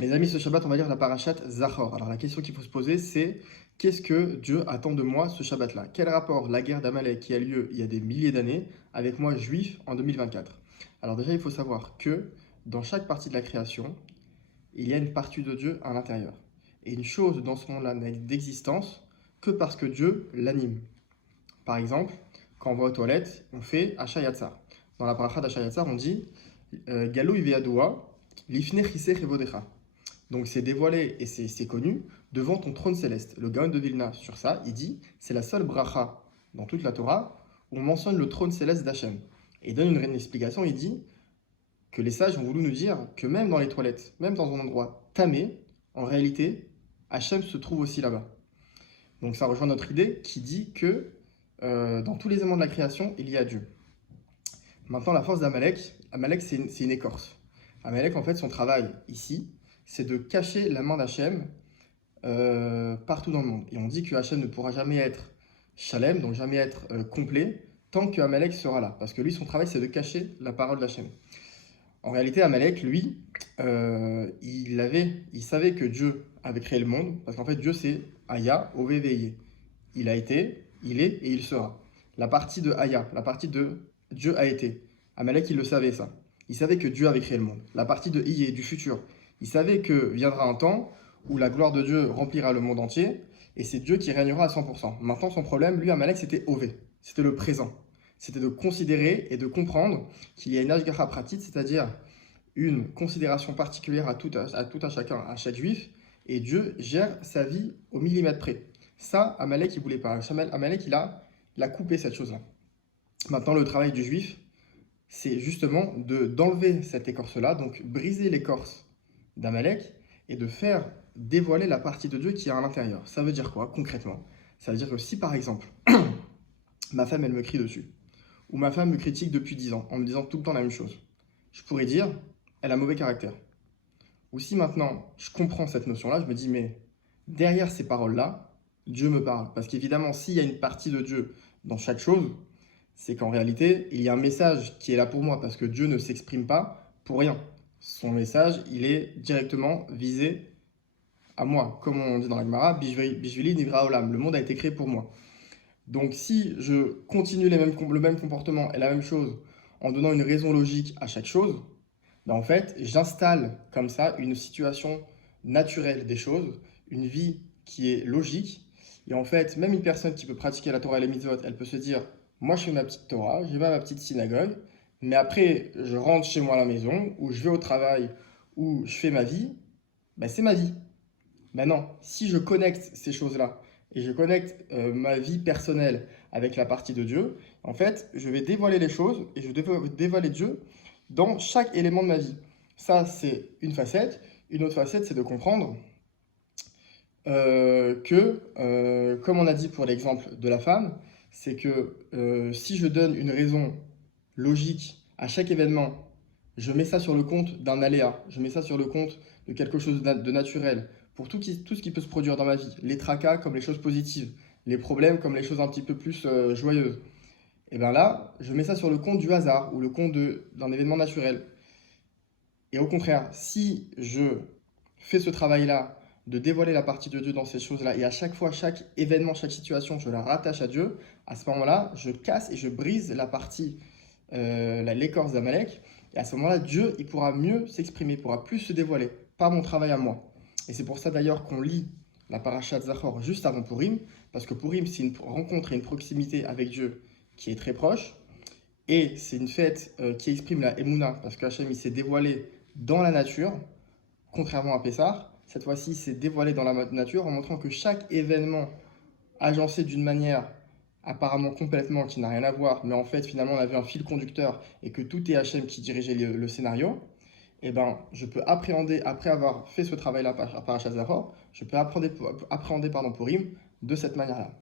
Les amis, ce Shabbat, on va lire la parashat Zachor. Alors la question qu'il faut se poser, c'est qu'est-ce que Dieu attend de moi ce Shabbat-là? Quel rapport la guerre d'Amalek qui a lieu il y a des milliers d'années avec moi, juif, en 2024? Alors déjà, il faut savoir que dans chaque partie de la création, il y a une partie de Dieu à l'intérieur. Et une chose dans ce monde-là n'a d'existence que parce que Dieu l'anime. Par exemple, quand on va aux toilettes, on fait Ashayatzar. Dans la parashat d'Ashayatzar, on dit Galou Iveadoua, Lifne Chisech Evodecha. Donc c'est dévoilé et c'est connu devant ton trône céleste. Le Gaon de Vilna, sur ça, il dit c'est la seule bracha dans toute la Torah où on mentionne le trône céleste d'Hachem. Et il donne une explication, il dit que les sages ont voulu nous dire que même dans les toilettes, même dans un endroit tamé, en réalité, Hachem se trouve aussi là-bas. Donc ça rejoint notre idée qui dit que dans tous les éléments de la création, il y a Dieu. Maintenant, la force d'Amalek, Amalek, c'est une écorce. Amalek, en fait, son travail ici, c'est de cacher la main d'Hachem partout dans le monde. Et on dit que Hachem ne pourra jamais être Shalem, donc jamais être complet, tant que Amalek sera là. Parce que lui, son travail, c'est de cacher la parole d'Hachem. En réalité, Amalek, lui, il savait que Dieu avait créé le monde, parce qu'en fait, Dieu, c'est Aya, Ove, Veye. Il a été, il est et il sera. La partie de Aya, la partie de Dieu a été. Amalek, il le savait, ça. Il savait que Dieu avait créé le monde. La partie de Iye, du futur. Il savait que viendra un temps où la gloire de Dieu remplira le monde entier, et c'est Dieu qui régnera à 100%. Maintenant, son problème, lui, Amalek, c'était Ove. C'était le présent. C'était de considérer et de comprendre qu'il y a une Ashgacha pratique, c'est-à-dire une considération particulière à tout à chacun, à chaque juif, et Dieu gère sa vie au millimètre près. Ça, Amalek, il ne voulait pas. Amalek, il a coupé cette chose-là. Maintenant, le travail du juif, c'est justement d'enlever cette écorce-là, donc briser l'écorce d'Amalek, et de faire dévoiler la partie de Dieu qui est à l'intérieur. Ça veut dire quoi, concrètement? Ça veut dire que si, par exemple, ma femme, elle me crie dessus, ou ma femme me critique depuis 10 ans, en me disant tout le temps la même chose, je pourrais dire, elle a mauvais caractère. Ou si maintenant, je comprends cette notion-là, je me dis, mais derrière ces paroles-là, Dieu me parle. Parce qu'évidemment, s'il y a une partie de Dieu dans chaque chose, c'est qu'en réalité, il y a un message qui est là pour moi, parce que Dieu ne s'exprime pas pour rien. Son message, il est directement visé à moi. Comme on dit dans la Gemara, Bishvili Nivra Olam, le monde a été créé pour moi. Donc si je continue le même comportement et la même chose en donnant une raison logique à chaque chose, ben en fait, j'installe comme ça une situation naturelle des choses, une vie qui est logique. Et en fait, même une personne qui peut pratiquer la Torah et les mitzvot, elle peut se dire, moi je fais ma petite Torah, je vais à ma petite synagogue, mais après je rentre chez moi à la maison, ou je vais au travail, ou je fais ma vie, ben c'est ma vie. Maintenant, si je connecte ces choses-là, et je connecte ma vie personnelle avec la partie de Dieu, en fait, je vais dévoiler les choses, et je vais dévoiler Dieu dans chaque élément de ma vie. Ça, c'est une facette. Une autre facette, c'est de comprendre comme on a dit pour l'exemple de la femme, c'est que si je donne une raison logique à chaque événement, je mets ça sur le compte d'un aléa, je mets ça sur le compte de quelque chose de naturel, pour tout ce qui peut se produire dans ma vie, les tracas comme les choses positives, les problèmes comme les choses un petit peu plus joyeuses. Et bien là, je mets ça sur le compte du hasard ou le compte d'un événement naturel. Et au contraire, si je fais ce travail-là, de dévoiler la partie de Dieu dans ces choses-là, et à chaque fois, chaque événement, chaque situation, je la rattache à Dieu, à ce moment-là, je casse et je brise la partie, l'écorce d'Amalek, et à ce moment-là, Dieu, il pourra mieux s'exprimer, il pourra plus se dévoiler, par mon travail à moi. Et c'est pour ça d'ailleurs qu'on lit la parashat Zachor juste avant Purim, parce que Purim, c'est une rencontre et une proximité avec Dieu qui est très proche, et c'est une fête qui exprime la Emouna, parce qu'Hachem, il s'est dévoilé dans la nature, contrairement à Pessah. Cette fois-ci, il s'est dévoilé dans la nature en montrant que chaque événement agencé d'une manière apparemment complètement qui n'a rien à voir, mais en fait, finalement, on avait un fil conducteur et que tout est Hachem qui dirigeait le scénario, et ben, je peux appréhender, après avoir fait ce travail-là par Parashat Zachor, je peux appréhender Purim de cette manière-là.